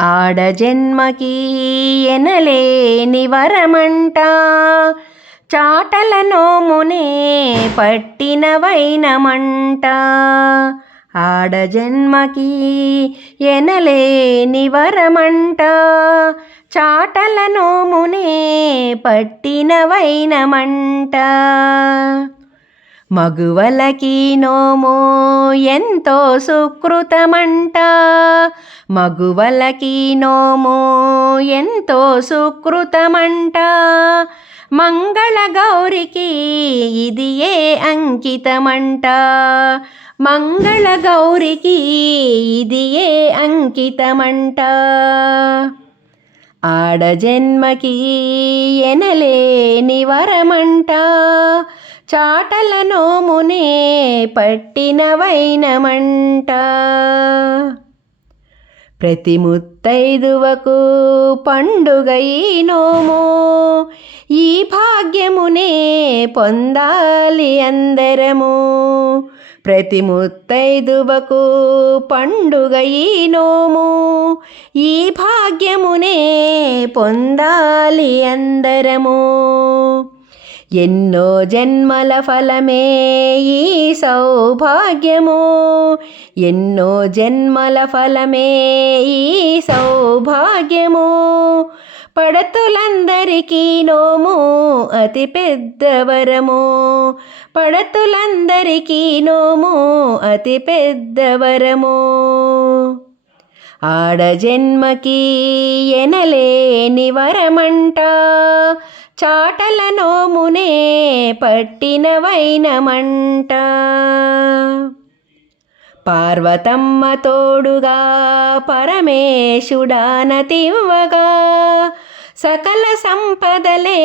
ఆడజన్మకి ఎనలేని వరమంట. చాటల నోమునే పట్టిన వైనమంట. ఆడజన్మకి ఎనలేని వరమంట. చాటల నోమునే పట్టిన వైనమంట. మగువలకి నోమో ఎంతో సుకృతమంట. మగువలకి నోమో ఎంతో సుకృతమంట. మంగళ గౌరికి ఇది ఏ అంకితమంట. మంగళ గౌరికి ఇది ఏ అంకితమంట. ఆడజన్మకి ఎనలేని వరమంట. చాటల నోమునే పట్టిన వైనమంట ప్రతి ముత్తైదువకు పండుగ ఈ నోము ఈ భాగ్యమునే పొందాలి అందరము. ప్రతి ముత్తైదువకు పండుగ ఈ నోము ఈ భాగ్యమునే పొందాలి అందరము. ఎన్నో జన్మల ఫలమే ఈ సౌభాగ్యము. ఎన్నో జన్మల ఫలమే ఈ సౌభాగ్యము. పడతులందరికీ నోము అతి పెద్ద వరము. పడతులందరికీ నోము అతి పెద్ద వరము. ఆడజన్మకి ఎనలేని వరమంట. చాటల నోమునే పట్టిన వైనమంట పార్వతమ్మ తోడుగా పరమేశుడానతివ్వగా సకల సంపదలే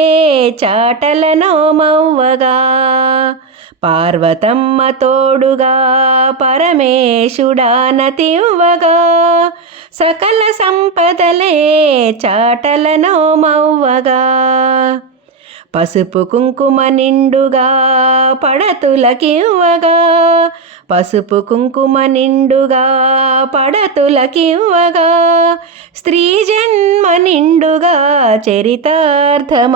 చాటల నోమవ్వగా పార్వతమ్మ తోడుగా పరమేశుడానతివ్వగా సకల సంపదలే చాటల నోమవ్వగా పసుపు కుంకుమ నిండుగా పడతులకివ్వగా. పసుపు కుంకుమ నిండుగా పడతులకివ్వగా. స్త్రీ జన్మ నిండుగా చరితార్థమవ్వగా.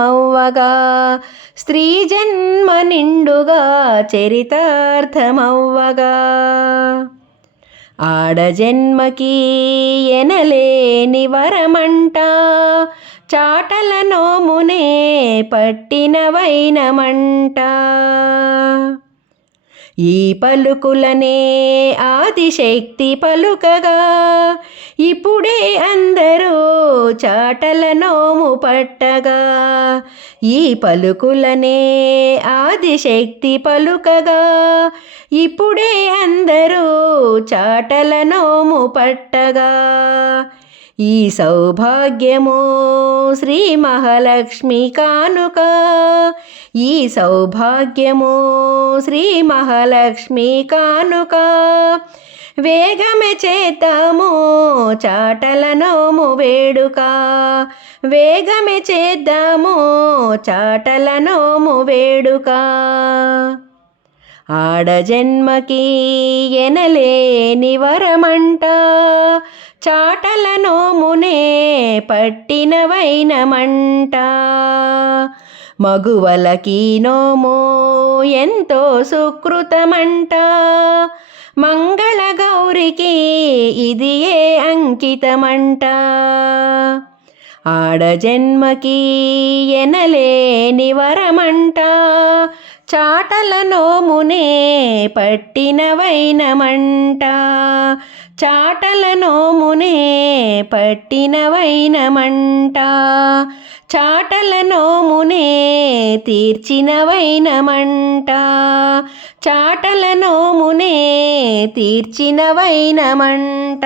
స్త్రీ జన్మ నిండుగా చరితార్థమవ్వగా. ఆడజన్మకి ఎనలేని వరమంట. చాటల నోమునే పట్టిన వైనమంట ఈ పలుకులనే ఆదిశక్తి పలుకగా ఇప్పుడే అందరూ చాటల నోము పట్టగా. ఈ పలుకులనే ఆదిశక్తి పలుకగా ఇప్పుడే అందరూ చాటల నోము పట్టగా. ఈ సౌభాగ్యమో శ్రీ మహాలక్ష్మి కానుక ఈ సౌభాగ్యమో శ్రీ మహాలక్ష్మి కానుక వేగమే చేద్దాము చాటల నోము వేడుక. వేగమే చేద్దాము చాటల నోము వేడుక. ఆడజన్మకి ఎనలేని వరమంట. చాటల నోమునే పట్టినవైన మంట మగువలకి నోమో ఎంతో సుకృతమంట. మంగళ గౌరికి ఇది ఏ అంకితమంట. ఆడజన్మకి ఎనలేని వరమంట. చాటల నోమునే పట్టినవైనమంట. చాటల నోమునే పట్టిన వైనమంట చాటల నోమునే తీర్చిన వైనమంట చాటల నోమునే తీర్చినవైనమంట.